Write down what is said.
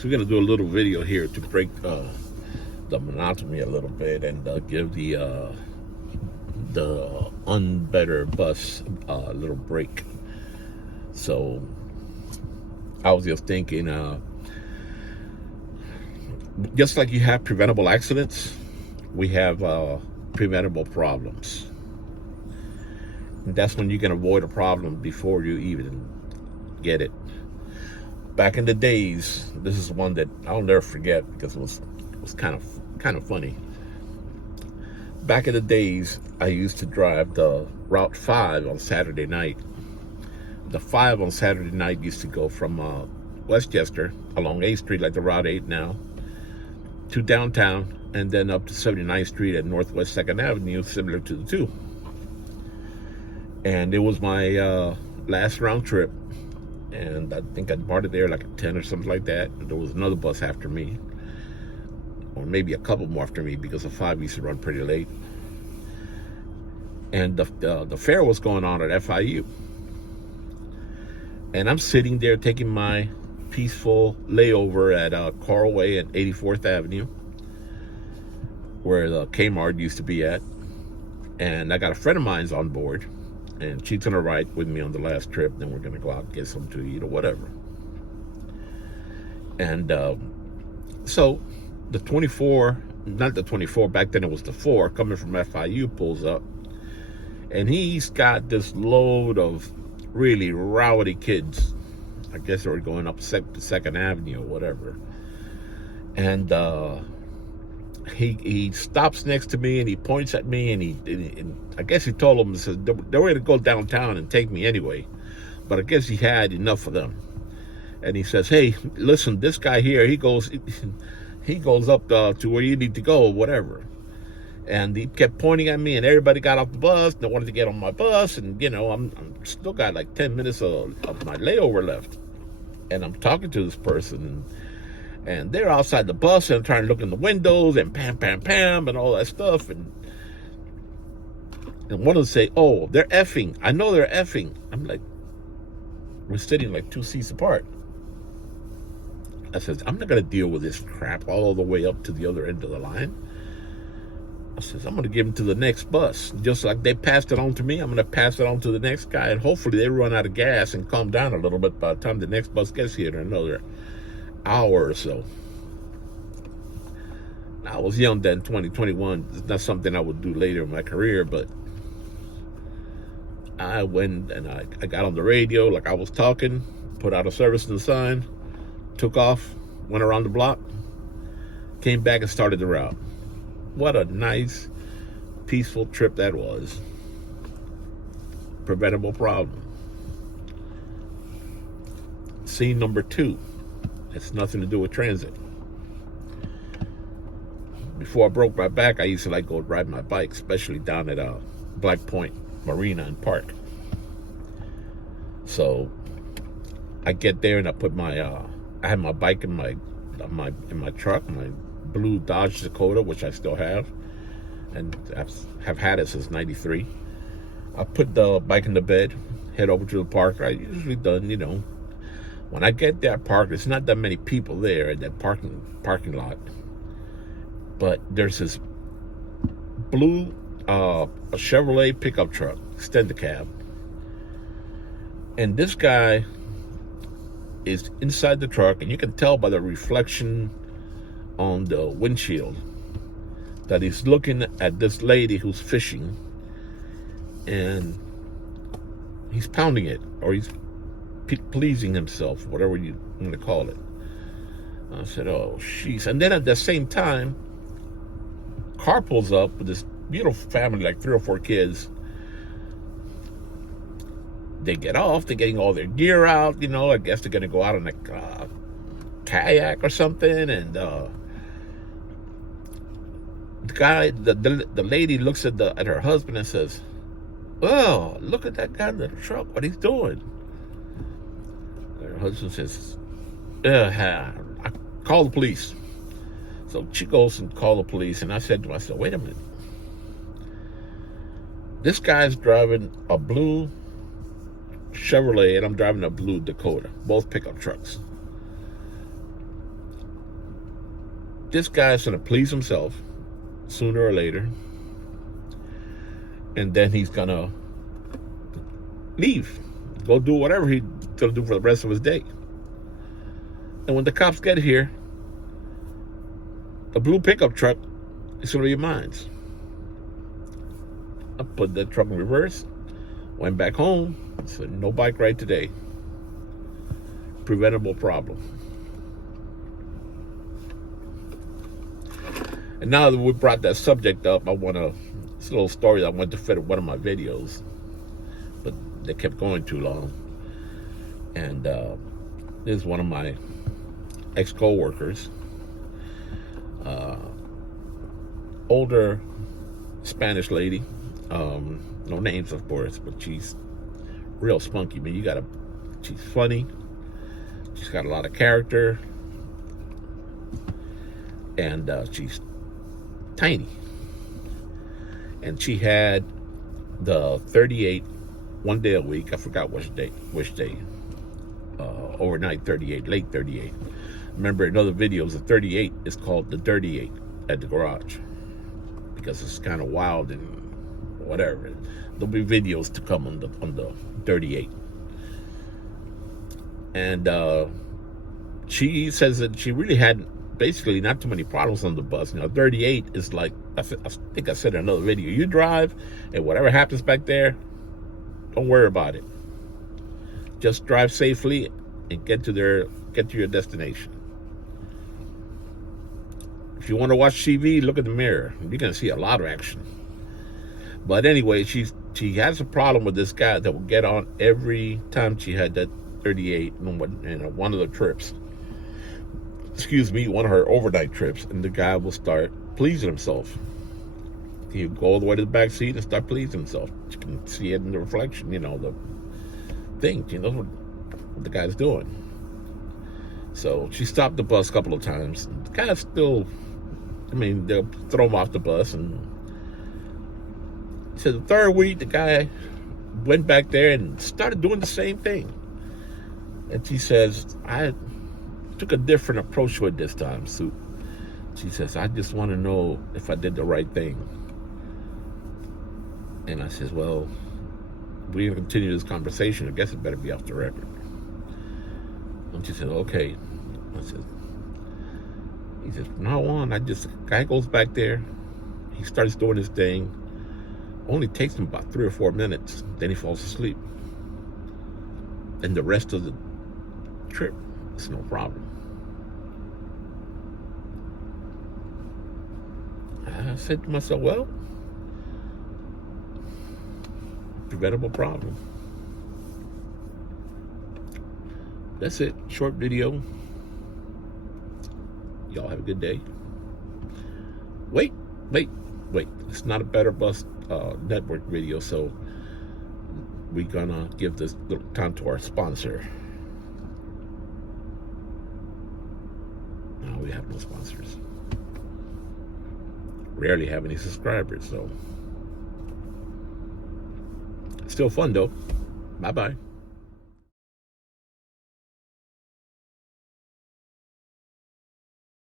So we're going to do a little video here to break the monotony a little bit and give the unbetter bus a little break. So I was just thinking, just like you have preventable accidents, we have preventable problems. And that's when you can avoid a problem before you even get it. Back in the days, this is one that I'll never forget because it was kind of funny. Back in the days, I used to drive the Route 5 on Saturday night. The 5 on Saturday night used to go from Westchester along 8th Street, like the Route 8 now, to downtown, and then up to 79th Street and Northwest 2nd Avenue, similar to the 2. And it was my last round trip, and I think I departed there like at 10 or something like that. There was another bus after me, or maybe a couple more after me, because the 5 used to run pretty late. And the fair was going on at FIU. And I'm sitting there taking my peaceful layover at Carl Way and 84th Avenue, where the Kmart used to be at. And I got a friend of mine's on board, and she's gonna ride with me on the last trip. Then we're gonna go out and get something to eat or whatever. And so the 24, not the 24, back then it was the 4, coming from FIU, pulls up. And he's got this load of really rowdy kids. I guess they were going up 2nd Avenue or whatever. And he stops next to me and he points at me, and I guess he told them, says they were going to go downtown and take me anyway. But I guess he had enough of them. And he says, "Hey, listen, this guy here, he goes up to where you need to go, whatever." And he kept pointing at me, and everybody got off the bus. They wanted to get on my bus, and I'm still got like 10 minutes of my layover left. And I'm talking to this person, and they're outside the bus, and I'm trying to look in the windows, and pam, pam, pam, and all that stuff. And one of them say, "Oh, they're effing. I know they're effing." I'm like, we're sitting like 2 seats apart. I says, "I'm not going to deal with this crap all the way up to the other end of the line." I says, "I'm going to give them to the next bus. Just like they passed it on to me, I'm going to pass it on to the next guy. And hopefully they run out of gas and calm down a little bit by the time the next bus gets here in another hour or so." I was young then, 2021. It's not something I would do later in my career, but I went and I got on the radio like I was talking, put out a service and sign, took off, went around the block, came back and started the route. What a nice, peaceful trip that was. Preventable problem. Scene number 2. It's nothing to do with transit. Before I broke my back, I used to like go ride my bike, especially down at Black Point Marina and Park. So I get there and I put my I had my bike in my truck, my blue Dodge Dakota, which I still have, and have had it since '93. I put the bike in the bed, head over to the park. I usually done, when I get there, park. There's not that many people there at that parking lot, but there's this blue a Chevrolet pickup truck, extended cab, and this guy is inside the truck, and you can tell by the reflection on the windshield that he's looking at this lady who's fishing, and he's pounding it, or he's pleasing himself, whatever you want to call it. I said, "Oh, jeez." And then at the same time, car pulls up with this beautiful family, like 3 or 4 kids. They get off, they're getting all their gear out, I guess they're going to go out on a kayak or something, and the guy, the lady looks at her husband and says, "Oh, look at that guy in the truck, what he's doing." Her husband says, "I call the police." So she goes and call the police, and I said to myself, wait a minute. This guy's driving a blue Chevrolet, and I'm driving a blue Dakota, both pickup trucks. this guy's going to please himself sooner or later, and then he's going to leave, go do whatever he's going to do for the rest of his day. And when the cops get here, the blue pickup truck is going to be mine. I put that truck in reverse, went back home, said, no bike ride today. Preventable problem. And now that we brought that subject up, it's a little story that I wanted to fit in one of my videos, but they kept going too long. And this is one of my ex-co-workers, older Spanish lady, no names of course, but she's real spunky. I mean, she's funny, she's got a lot of character, and she's tiny. And she had the 38 one day a week. I forgot which day. Overnight 38, late 38. Remember in other videos, the 38 is called the Dirty 8 at the garage because it's kind of wild and whatever. There'll be videos to come on the 38. And she says that she really had basically not too many problems on the bus. 38 is like, I think I said in another video, you drive and whatever happens back there, don't worry about it. Just drive safely and get to your destination. If you want to watch TV, look at the mirror. You're going to see a lot of action. But anyway, she has a problem with this guy that will get on every time she had that 38 in one of the trips. One of her overnight trips, and the guy will start pleasing himself. He'll go all the way to the back seat and start pleasing himself. You can see it in the reflection, the thing. She knows what the guy's doing. So she stopped the bus a couple of times. The guy's still, they'll throw him off the bus. And so the third week, the guy went back there and started doing the same thing. And she says, I took a different approach to it this time, Sue. She says, I just want to know if I did the right thing. And I says, well, we're going to continue this conversation. I guess it better be off the record. And she said, okay. I said, he says, from now on, guy goes back there. He starts doing his thing. Only takes him about 3 or 4 minutes. Then he falls asleep. And the rest of the trip, it's no problem. I said to myself, well, preventable problem. That's it. Short video. Y'all have a good day. Wait. It's not a Better Bus Network video, so we're gonna give this little time to our sponsor. No, we have no sponsors. Rarely have any subscribers, so still fun though. Bye-bye.